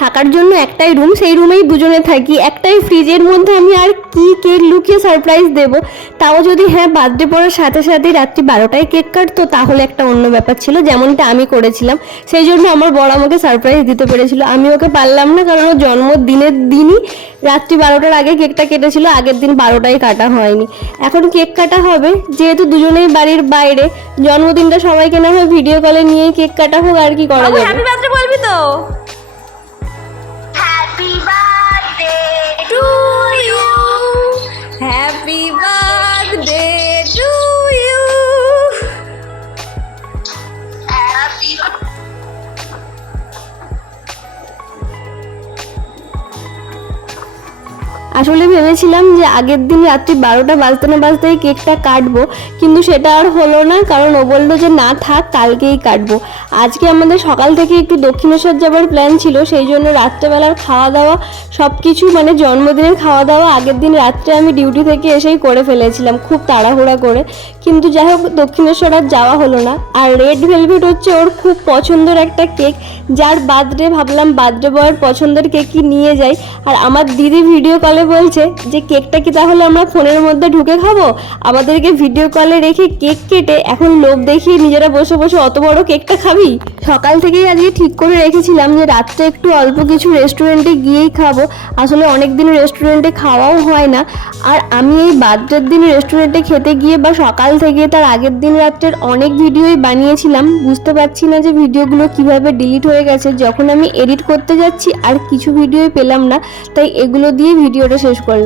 থাকার জন্য একটাই রুম সেই রুমেই দুজনে থাকি। একটাই ফ্রিজের মধ্যে আমি আর কি কেক লুকিয়ে সারপ্রাইজ দেব? তাও যদি হ্যাঁ বার্থডে পড়ার সাথে সাথে রাত্রি বারোটায় কেক কাটতো তাহলে একটা অন্য ব্যাপার ছিল যেমনটা আমি করেছিলাম। সেই জন্য আমার বড় আমাকে সারপ্রাইজ দিতে পেরেছিল। আমি ওকে পারলাম না কারণ ও জন্মদিনের দিনই রাত্রি বারোটার আগে কেকটা কেটেছিল আগের দিন বারোটায় কাটা হয়নি। এখন কেক কাটা হবে যেহেতু দুজনেই বাড়ির বাইরে। জন্মদিনটা সবাইকে না হয় ভিডিও কলে নিয়ে কেক কাটা হোক আর কি করা যাবে? বলবি তো? fila. আসলে ভেবেছিলাম যে আগের দিন রাত্রি বারোটা বাজতে না বাজতেই কেকটা কাটবো, কিন্তু সেটা আর হলো না, কারণ ও বলল যে না থাক, কালকেই কাটবো। আজকে আমাদের সকাল থেকে একটু দক্ষিণেশ্বর যাবার প্ল্যান ছিল, সেই জন্য রাত্রেবেলার খাওয়া দাওয়া সব কিছু মানে জন্মদিনের খাওয়া দাওয়া আগের দিন রাত্রে আমি ডিউটি থেকে এসেই করে ফেলেছিলাম, খুব তাড়াহুড়া করে। কিন্তু যাই হোক, দক্ষিণেশ্বর আর যাওয়া হলো না। আর রেড ভেলভেট হচ্ছে ওর খুব পছন্দের একটা কেক, যার বার্থডে ভাবলাম বার্থডে বয়ের পছন্দের কেকই নিয়ে যাই। আর আমার দিদি ভিডিও কলে বলছে যে কেকটা কি তাহলে আমরা ফোনের মধ্যে ঢুকে খাব? আমাদেরকে ভিডিও কলে রেখে কেক কেটে এখন লোভ দেখিয়ে নিজেরা বসে বসে অত বড় কেকটা খাবি? সকাল থেকেই আজকে ঠিক করে রেখেছিলাম যে রাত্রে একটু অল্প কিছু রেস্টুরেন্টে গিয়েই খাব। আসলে অনেক দিন রেস্টুরেন্টে খাওয়াও হয় না। আর আমি এই বার্থডের দিন রেস্টুরেন্টে খেতে গিয়ে বা সকাল থেকে তার আগের দিন রাত্রের অনেক ভিডিওই বানিয়েছিলাম। বুঝতে পারছি না যে ভিডিওগুলো কীভাবে ডিলিট হয়ে গেছে। যখন আমি এডিট করতে যাচ্ছি আর কিছু ভিডিওই পেলাম না, তাই এগুলো দিয়ে ভিডিওটা শেষ করলাম।